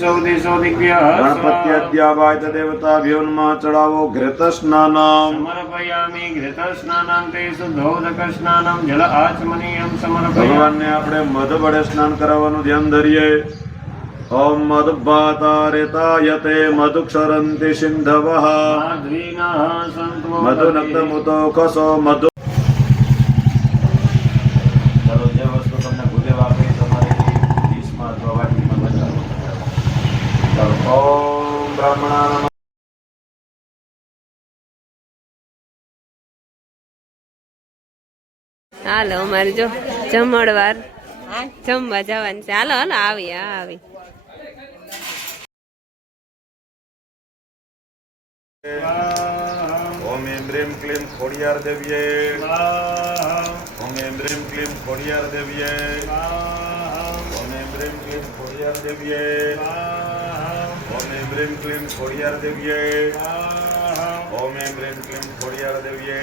सौदेशो दिव्य गणपत्यद्यावाय देवताभ्यो नमः चढ़ावो घृत स्नानम समर्पयामि घृत स्नानं ते शुद्धोदक स्नानं जल आचमनीयं समर्पयामि। भगवान ने આપણે મધ વડે સ્નાન કરાવવાનું ધ્યાન ધરીએ। ओम मधुबातारेतायते मधुक्षरन्ति सिन्धवः माध्वीनः सन्तो मधुनक्तमुतो कसो मधु चलो જે વસ્તુ તમને ભૂદેવ આપે તમારે ડીશમાં અથવા વાટકીમાં બતાવો। ચાલો ઓમ બ્રાહ્મણાનમ હાલો અમારે જો જમણવાર જમવા જવાનું છે। હાલો હાલો આવી આવી ओम ऐं ह्रीं क्लीं खोडियार देव्ये ओम ऐं ह्रीं क्लीं खोडियार देव्ये ओम ऐं ह्रीं क्लीं खोडियार देव्ये ओम ऐं ह्रीं क्लीं खोडियार देव्ये ओम ऐं ह्रीं क्लीं खोडियार देव्ये